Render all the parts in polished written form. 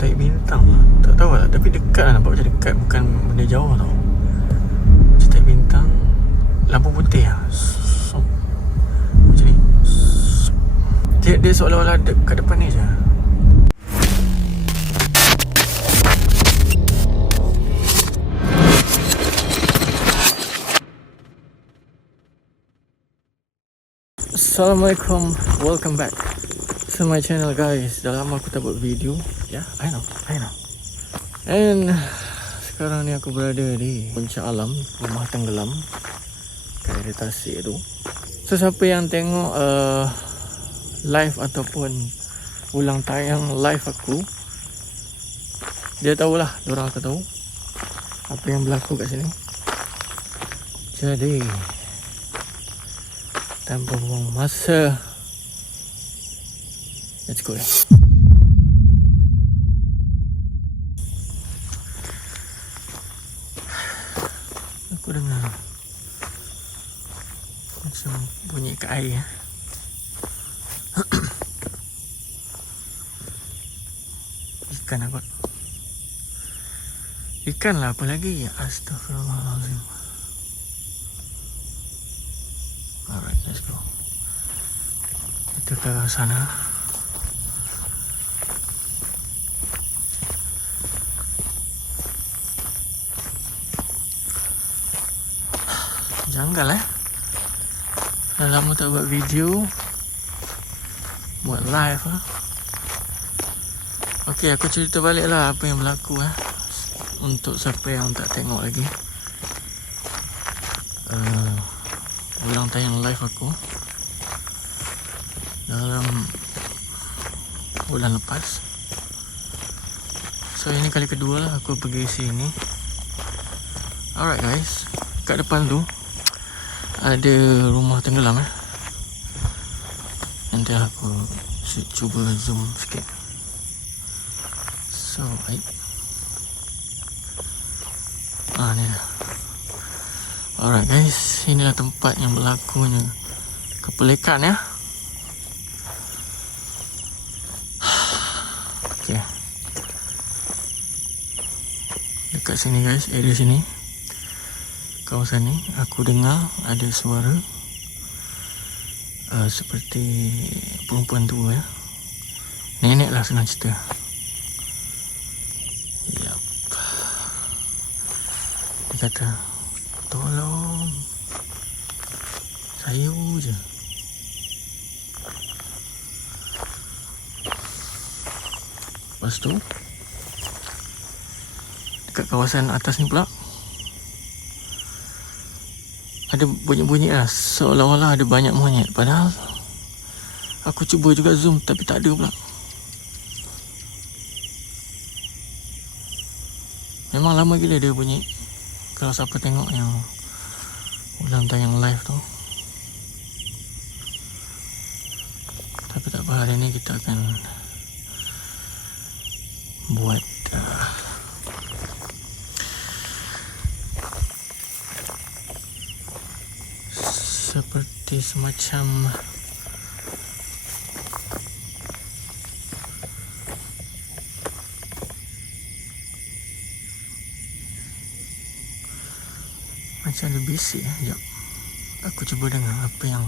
tahi bintang lah. Tak tahu lah, tapi dekat lah, nampak macam dekat, bukan benda jauh tau. Macam tahi bintang, lampu putih lah. So, macam ni. So, dia seolah-olah dekat depan ni je. Assalamualaikum, welcome back to my channel guys. Dah lama aku tak buat video. Ya, I know. And sekarang ni aku berada di puncak alam, rumah tenggelam kat daerah Tasik tu. So siapa yang tengok live ataupun ulang tayang live aku, dia tahulah, diorang akan tahu apa yang berlaku kat sini. Jadi tanpa buang masa, let's go. Aku dengar macam bunyi kat air. Ikan apa? Ikan lah, apa lagi? Astaghfirullahaladzim. Alright, let's go. Kita ke arah sana. Janggal dah lama tak buat video, buat live lah. Ok, aku cerita balik lah apa yang berlaku untuk siapa yang tak tengok lagi ulang tayang live aku dalam bulan lepas. So ini kali kedua lah aku pergi sini. Alright guys, kat depan tu ada rumah tenggelam. Nanti aku cuba zoom sikit. So ni dah. Alright guys, inilah tempat yang berlakunya kepelikan ya. Okay, dekat sini guys, area sini, kawasan ni, aku dengar ada suara seperti perempuan tua ya. Nenek lah senang cerita. Yap. Dia kata, tolong saya je. Lepas tu dekat kawasan atas ni pula ada bunyi-bunyi lah, seolah-olah ada banyak monyet. Padahal aku cuba juga zoom tapi tak ada pula. Memang lama gila dia bunyi. Kalau siapa tengok yang ulang tayang live tu. Tapi tak apa, hari ni kita akan buat seperti semacam macam ada bisik. Sekejap, aku cuba dengar apa yang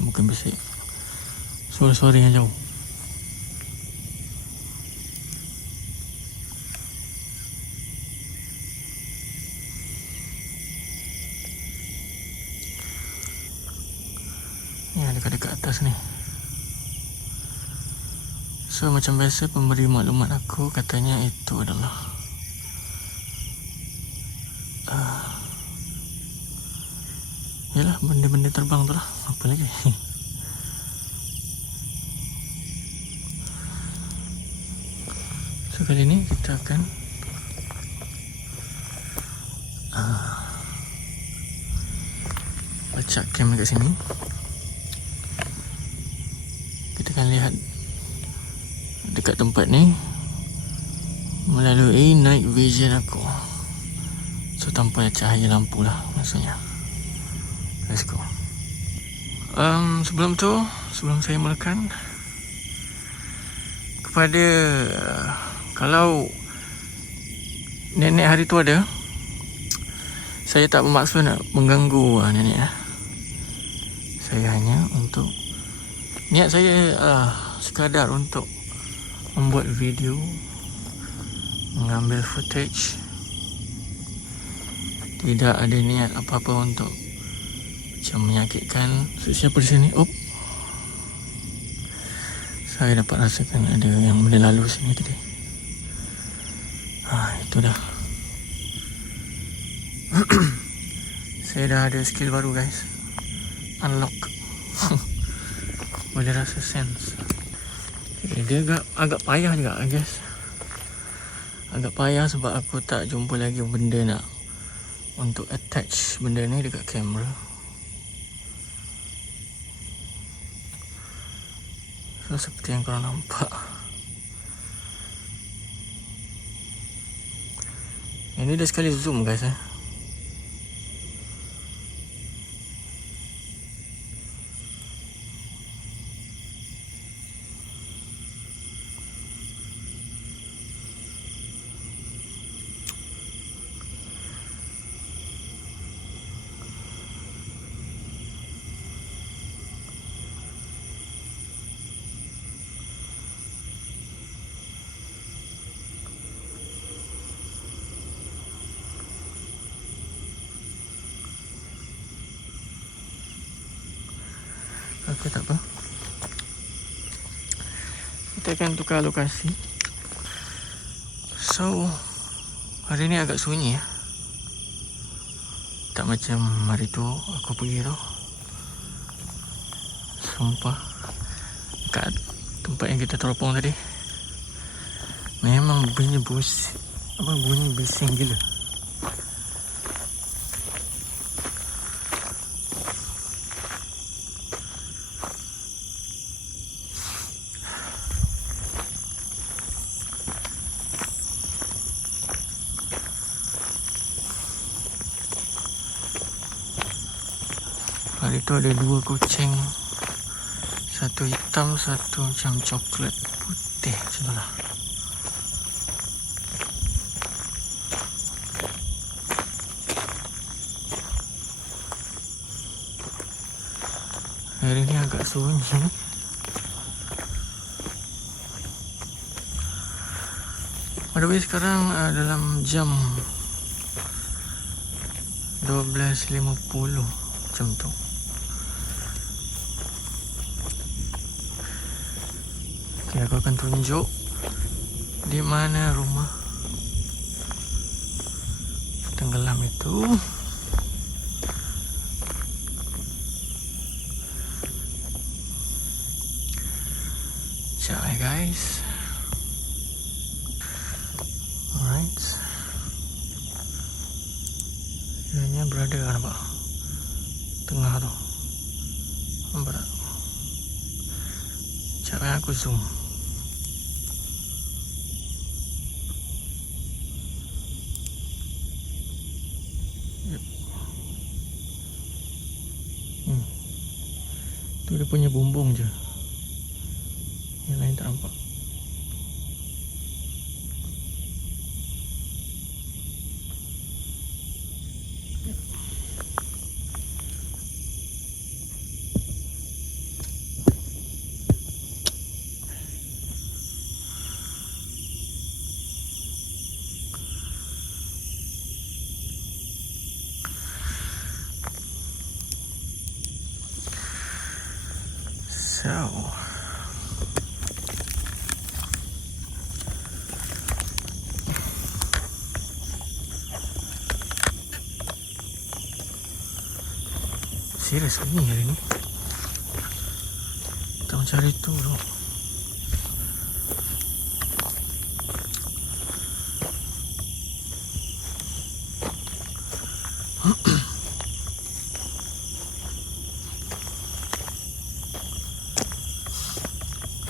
bukan bisik, suara-suara yang jauh. Ni ada dekat atas ni. So macam biasa, pemberi maklumat aku katanya itu adalah yalah, benda-benda terbang tu lah. Apa lagi? So kali ni kita akan bacak cam dekat sini. Kita akan lihat dekat tempat ni melalui night vision aku. So tanpa cahaya lampu lah maksudnya. Let's go. Sebelum saya mulakan, kepada kalau nenek hari tu ada, saya tak bermaksud nak mengganggu nenek. Saya hanya untuk niat saya sekadar untuk membuat video, mengambil footage. Tidak ada niat apa-apa untuk macam menyakitkan sesiapa di sini. Saya dapat rasakan ada yang boleh lalu sini tadi. Itu dah. Saya dah ada skill baru guys. Unlock. Boleh rasa sense. Dia agak payah juga guys. Agak payah sebab aku tak jumpa lagi benda nak untuk attach benda ni dekat kamera. So seperti yang korang nampak, ini dah sekali zoom guys. Okey, tak apa. Kita akan tukar lokasi. So, hari ni agak sunyi ya. Tak macam hari tu aku pergi tu. Sumpah, kat tempat yang kita teropong tadi, memang bunyi bising gila. Hari tu ada 2 kucing, satu hitam, satu macam coklat putih macam tu lah. Hari ni agak sunyi. By the way, sekarang dalam jam 12.50 macam tu. Okay, aku akan tunjuk di mana rumah tenggelam itu. Sekejap guys. Alright. Ianya berada nampak tengah tu. Nampak tak? Sekejap aku zoom. Tu dia punya bumbung je. Yang lain tak nampak. So, serius ni hari ni. Tak macam hari tu tu.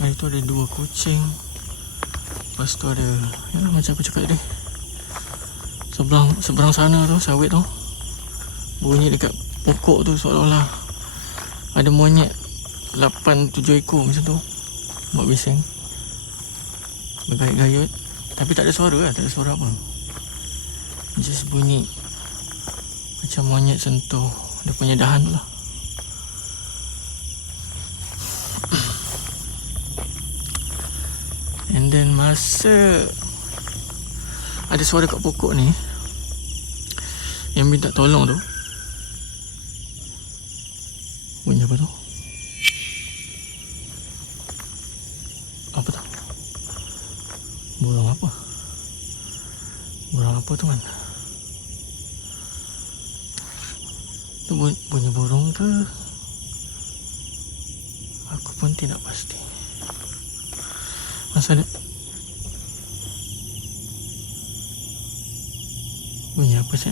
Hari tu ada 2 kucing. Lepas tu ada, ya macam aku cakap tadi, seberang sana tu, sawit tu, bunyi dekat pokok tu seolah-olah Ada monyet 8-7 ekor macam tu buat bising, bergayut-gayut. Tapi tak ada suara lah, tak ada suara apa. Just bunyi macam monyet sentuh dia punya dahan lah. And then masa ada suara kat pokok ni yang minta tolong tu, bunyi apa tu? Apa tu? Burung apa? Burung apa tu kan? Tu bunyi burung ke? Aku pun tidak pasti. Masa ada bunyi apa sih?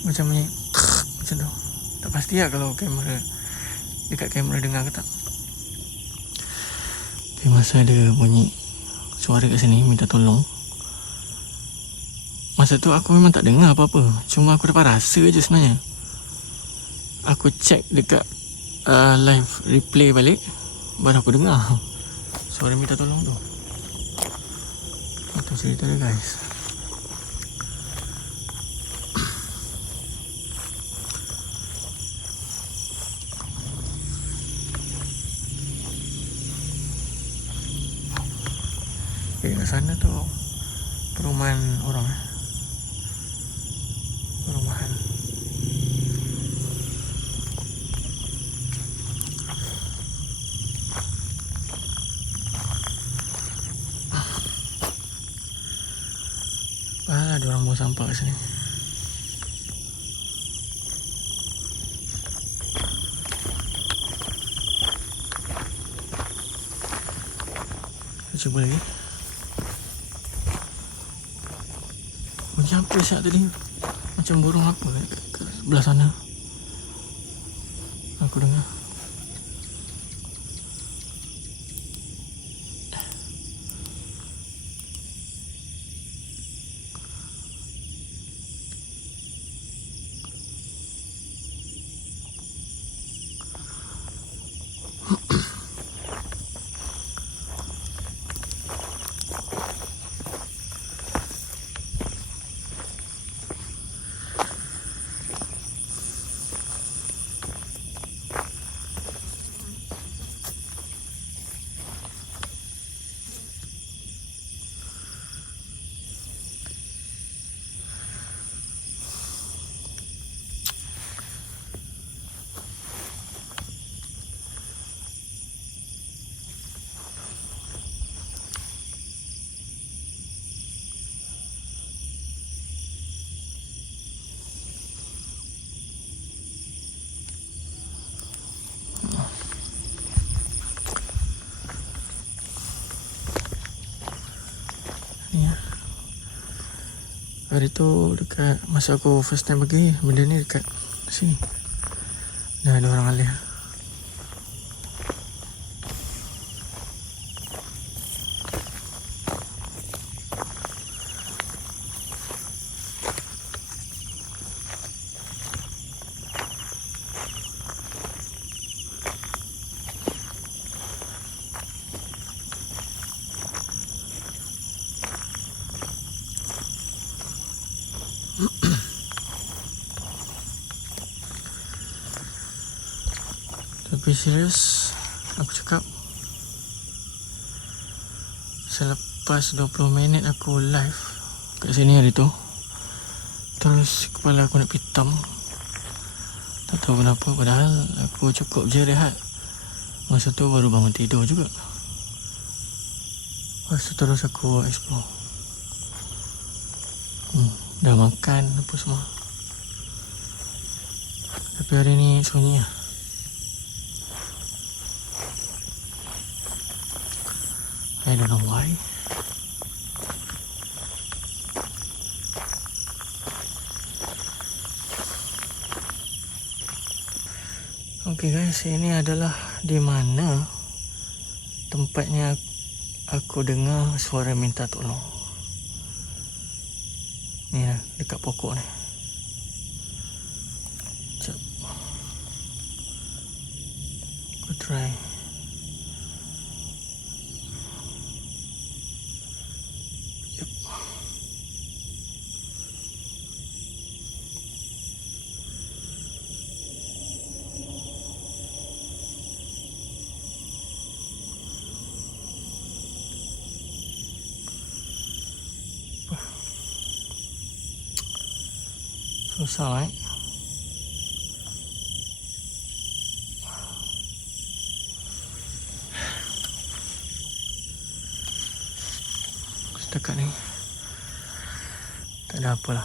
Macam bunyi macam tu. Tak pasti lah kalau kamera, dekat kamera dengar ke tak. Tapi masa ada bunyi suara kat sini minta tolong, masa tu aku memang tak dengar apa-apa. Cuma aku dapat rasa je sebenarnya. Aku check dekat live replay balik, baru aku dengar suara minta tolong tu. Itu cerita dia guys. Kat sana tu perumahan orang, perumahan. Ada orang buang sampah kat sini. Cuba lagi. Bunyi apa siap tadi? Macam burung apa kat sebelah sana. Aku dengar. Ya. Hari tu dekat masa aku first time pergi, benda ni dekat sini. Dah ada orang alih. Tapi serius, aku cakap selepas 20 minit aku live kat sini hari tu, terus kepala aku nak pitam. Tak tahu kenapa, padahal aku cukup je rehat. Masa tu baru bangun tidur juga. Lepas tu terus aku explore. Dah makan apa semua. Tapi hari ni sunyi lah. I don't know why. Okay guys, ini adalah di mana tempatnya aku dengar suara minta tolong. Ni lah, dekat pokok ni. Sekejap. Aku try. Yep. Susah right? Setakat ni tak ada apalah.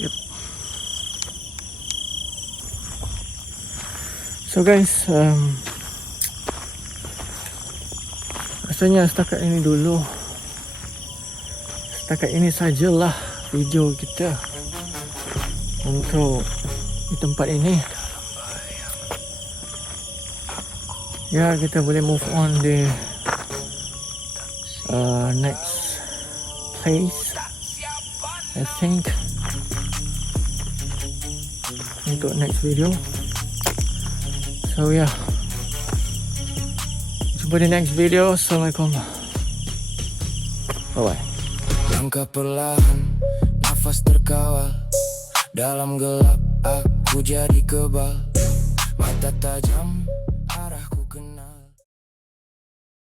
Yep. So guys, rasanya setakat ini dulu. Setakat ini sajalah video kita untuk di tempat ini. Ya, kita boleh move on di next place, I think, untuk next video. So yeah, jumpa di next video. Assalamualaikum, bye bye. Langkah perlahan, nafas terkawal. Dalam gelap aku jadi kebal. Mata tajam